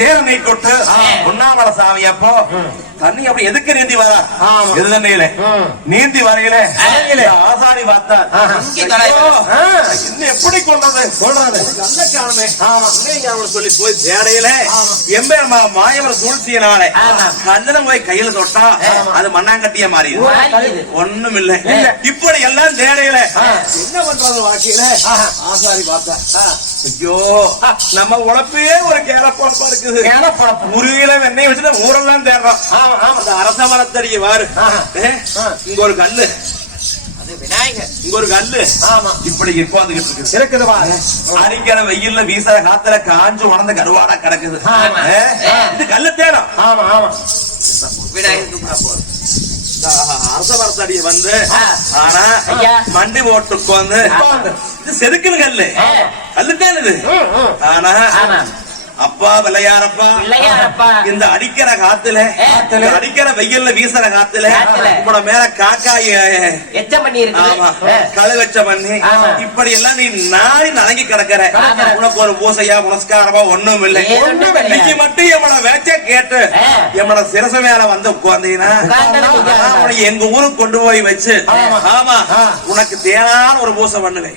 சேரனை கொட்டு பொன்னாமல சாமி அப்போ தண்ணி அப்படி எதுக்கு நீந்தி வரா எது தண்ணியில நீந்தி வரையில ஆசாரி பார்த்தார் இன்னும் எப்படி கொண்டது சொல்றாரு நல்ல காலமே சொல்லி போய் தேடையில எம்பேர் மாயவர் சூழ்ச்சியினாலே கல்லணம் போய் கையில தொட்டா அது மண்ணாங்கட்டிய மாறி ஒண்ணும் இல்லை இப்படி எல்லாம் தேடையில என்ன பண்றது வாழ்க்கையில ஆசாரி பார்த்தா ஐயோ நம்ம உழைப்பே ஒரு கேளப்பழப்பா இருக்குது உருவியில வெண்ணெய் வச்சுட்டு ஊரெல்லாம் தேடுறோம் அந்த அரச மரத்தடிய வாரு இங்க ஒரு கல்லு இங்க ஒரு கல்லு இப்படி உட்கார்ந்துகிட்டு இருக்குது அடிக்கிற வெயில்ல வீசுற காத்துல காஞ்சு உணர்ந்த கருவாடா கிடக்குது இது கல்லு தேடும் அரச மரத்தடிய வந்து ஆனா மண்டி போட்டு உட்கார்ந்து இது செதுக்குன்னு கல்லு கல்லுதான் இது ஆனா அப்பா விளையாரப்பா இந்த அடிக்கிற காத்துல அடிக்கிற வெயில்ல வீசுற காத்துல உங்களோட மேல காக்காய் களை வச்ச பண்ணி இப்படி எல்லாம் நீ நாடி நலங்கி கிடக்கிற உனக்கு ஒரு பூசையா புனஸ்காரமா ஒண்ணும் இல்லை இன்னைக்கு மட்டும் எம்மட வேச்ச கேட்டு எம்மட சிரச மேல வந்து உட்கார்ந்தீங்கன்னா எங்க ஊருக்கு கொண்டு போய் வச்சு ஆமா உனக்கு தேனான ஒரு பூசை பண்ணுவேன்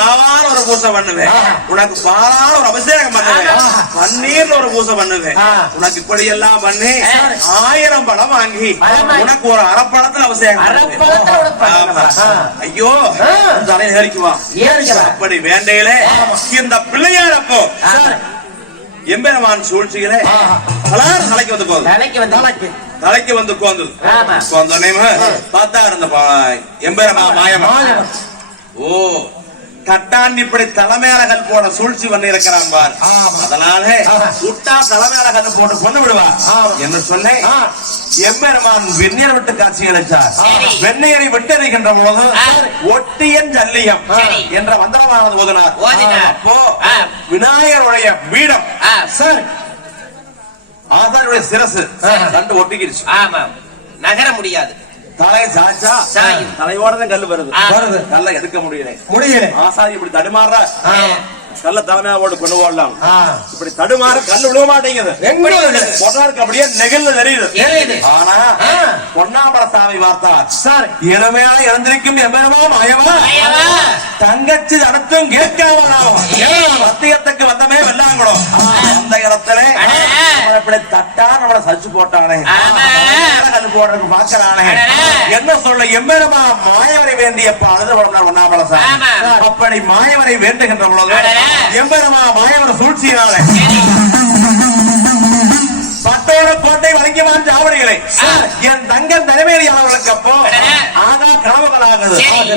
மாவான ஒரு பூசை பண்ணுவேன் உனக்கு பாலான ஒரு அபிஷேகம் பண்ணுவேன் பன்னீர்ல ஒரு பூசை பண்ணுவேன் உனக்கு இப்படி எல்லாம் பண்ணி 1000 பழம் வாங்கி உனக்கு ஒரு அரைப்பழத்துல அபிஷேகம் ஐயோ தலையை ஏறிக்குவா அப்படி வேண்டையிலே இந்த பிள்ளையார் அப்போ எம்பெருமான் சூழ்ச்சிகளே பலர் தலைக்கு வந்து போகுது தலைக்கு வந்து கோந்தது பார்த்தா இருந்த எம்பெருமான் மாயமா ஓ கட்டான் இப்படி தலைமையாளர்கள் போட சூழ்ச்சி பண்ணி இருக்கிறான் பார் அதனால விட்டா தலைமையாளர்கள் போட்டு கொண்டு விடுவார் என்று சொல்லி எம்பெருமான் வெந்நீர் விட்டு காட்சி அளித்தார் வெந்நீரை விட்டறிகின்ற பொழுது ஒட்டியன் ஜல்லியம் என்ற மந்திரமானது ஓதினார் அப்போ விநாயகருடைய பீடம் ஆசாரியுடைய சிரசு ரெண்டு ஒட்டிக்கிடுச்சு நகர முடியாது தலை சாச்சா தலையோட கல்லு வருது கல்ல எடுக்க முடியல ஆசாரி இப்படி தடுமாற கல்ல தலைமையா போட்டு கொண்டு போடலாம் இப்படி தடுமாற கல்லு விழுவ மாட்டேங்குது அப்படியே நெகிழ்ந்து தெரியுது ஆனா பொன்னாமல சாமி பார்த்தார் இளமையா இறந்திருக்கும் எம்பெருமா மாயமா தங்கச்சி நடத்தும் கேட்காம சத்தியத்துக்கு வந்தமே வெள்ளாங்கணும் அந்த இடத்துல இப்படி தட்டா நம்மள சச்சு போட்டானே கல்லு போடுறதுக்கு பாக்கிறானே என்ன சொல்ல எம்பெருமா மாயவரை வேண்டிய பொன்னாமல சாமி அப்படி மாயவரை வேண்டுகின்ற பொழுது எம்பெருமா மாயவர சூழ்ச்சியினாலே பட்டோட கோட்டை வழங்கிவான் சாவடிகளை என் தங்கன் தலைமையிலானவர்களுக்கு அப்போ ஆனா கனவுகளாகுது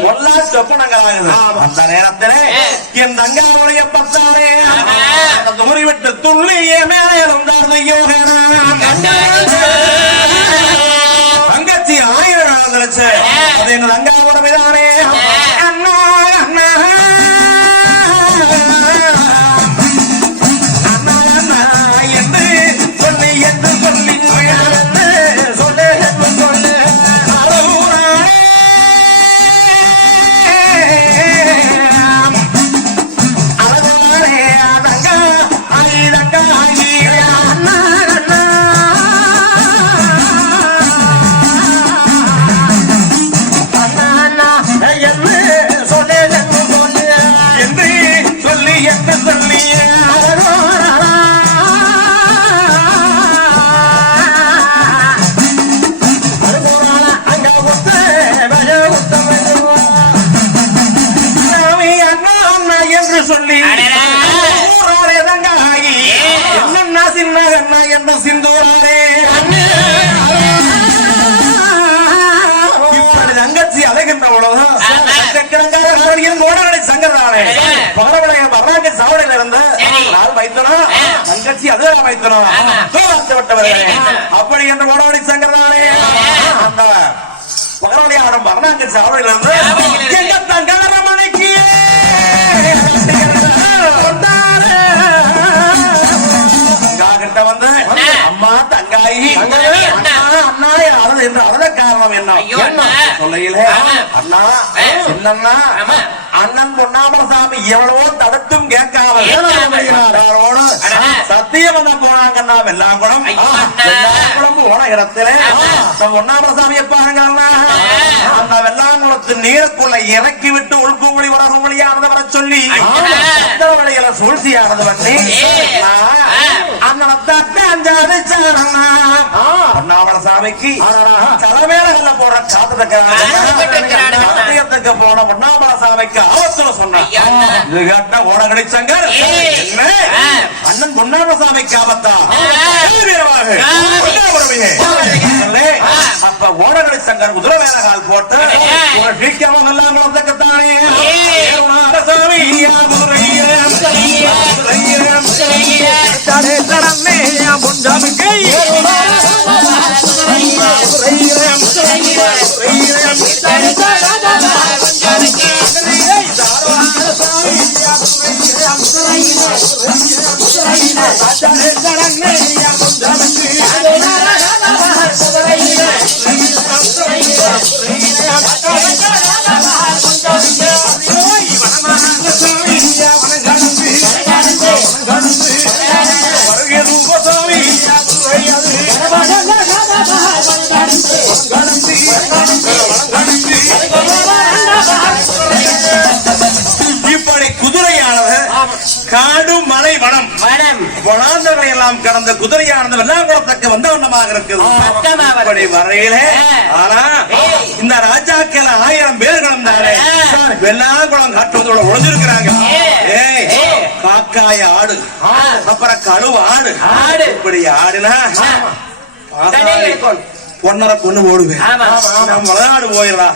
ஒல்லா சொப்பனங்களாகுது அந்த நேரத்திலே என் தங்காவுடைய பத்தானே முறிவிட்டு துள்ளியே மேலே தங்கச்சி 1000 நடந்துருச்சு அது என் தங்காவோட மீதானே அண்ணா அண்ணா தங்கச்சி அது அப்படி என்ற உடவடி சங்கரதானே அந்த பகரவழியாடும் பரணாங்க சாவடியில இருந்து எங்க தங்கரமணிக்கு கிட்ட வந்து அம்மா தங்காயி அண்ணா என்று அழுத காரணம் என்ன சொல்லையிலே அண்ணா சின்னண்ணா அண்ணன் பொன்னாமல சாமி எவ்வளவோ தடுத்தும் கேட்காம சத்திய வந்து போனாங்கன்னா வெள்ளாங்குளம் போன இடத்துல ஒன்னாமசாமியை பாருங்கன்னா அந்த வெள்ளாங்குளத்து நீருக்குள்ள இறக்கி விட்டு உள்குமொழி உலகுமொழியானது வர சொல்லி வழியில சூழ்ச்சியானது பண்ணி பொன்னாமலசாமிக்கு தலைமையில போற காத்துக்கு போன பொன்னாமலசாமிக்கு அவத்துல சொன்னான் ஓடகடி சங்கர் அண்ணன் பொன்னாமலசாமிக்கு ஆபத்தா அப்ப ஓடகடி சங்கர் குதிரை வேலை கால் போட்டு வெள்ளாங்குளத்துக்குத்தானே இப்படி குதிரையானது காடு மலை வனம் வனாந்தங்களை எல்லாம் கடந்த குதிரையானது வெள்ளாங்குளத்துக்கு வந்த வண்ணமாக இருக்குது வரையிலே. ஆனா இந்த ராஜாக்கள் 1000 பேர்களும் தானே வெள்ளாங்குளம் காட்டுவதோட ஒளிஞ்சிருக்கிறாங்க. காக்காய ஆடு, அப்புறம் கழுவு ஆடு, இப்படி ஆடுனா பொன்னரை கொண்டு ஓடுவேன். மலைநாடு போயிடலாம்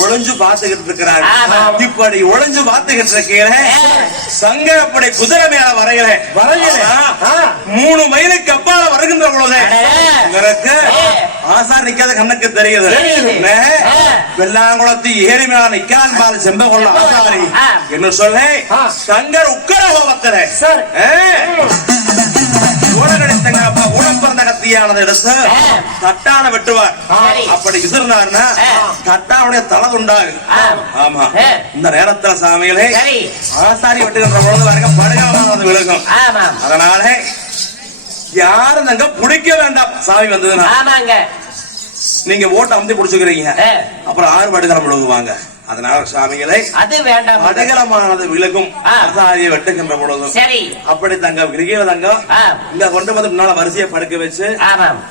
ஒளிஞ்சு பாத்துக்கிட்டு இருக்கிறாங்க. இப்படி ஒளிஞ்சு பாத்துக்கிட்டு இருக்கீங்க சங்க அப்படி குதிரை மேல வரையில 3 மைலுக்கு அப்பால வருகின்ற பொழுது ஆசார் நிக்காத கண்ணுக்கு தெரியுது. வெள்ளாங்குளத்து ஏரி மேல நிக்கான் பால் செம்பகொள்ள ஆசாரி என்ன சொல்ல சங்கர் உக்கர கோபத்தில உடம்பிறந்த கத்தியானது எடுத்து தட்டான வெட்டுவார். அப்படி விசிறினார்னா தட்டாவுடைய தலை உண்டாகு. ஆமா, இந்த நேரத்துல சாமிகளே ஆசாரி வெட்டுகின்ற பொழுது பாருங்க படுகாமானது விழுகும். அதனால யாரும் அங்க பிடிக்க வேண்டாம். சாமி வந்ததுன்னா நீங்க ஓட்ட அமுத்தி பிடிச்சுக்கிறீங்க, அப்புறம் 6 படுகளம் விழுகுவாங்க. அதனால சாமிகளை அது வேண்டாம், அடகலமானது விலகும். ஆசாரியை வெட்டுகின்ற பொழுதும் அப்படி தங்க கிரிகையில தங்க இங்க கொண்டு வந்து முன்னால வரிசையை படுக்க வச்சு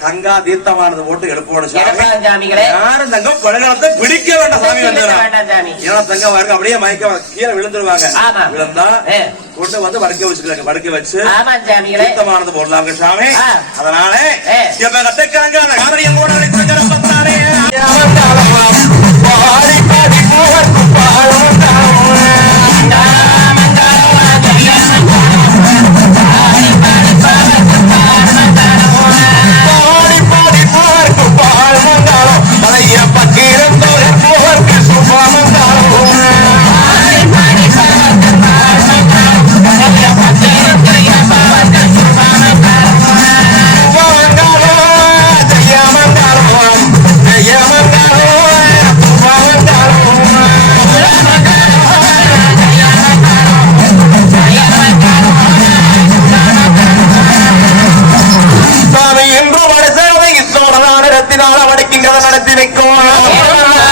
தங்கா தீர்த்தமானது போட்டு எழுப்போட சாமிகளை யாரும் தங்க படுகளத்தை பிடிக்க வேண்டாம். சாமி வந்துடுறாங்க. ஏன்னா தங்க வருங்க அப்படியே மயக்க கீழே விழுந்துருவாங்க. விழுந்தா கொண்டு வந்து படுக்க வச்சுக்கிறாங்க. படுக்க வச்சு தீர்த்தமானது போடலாங்க சாமி. அதனால இப்ப கட்டக்காங்க அந்த காதலியம் கூட பத்தாரே நடத்தி வைக்கும்.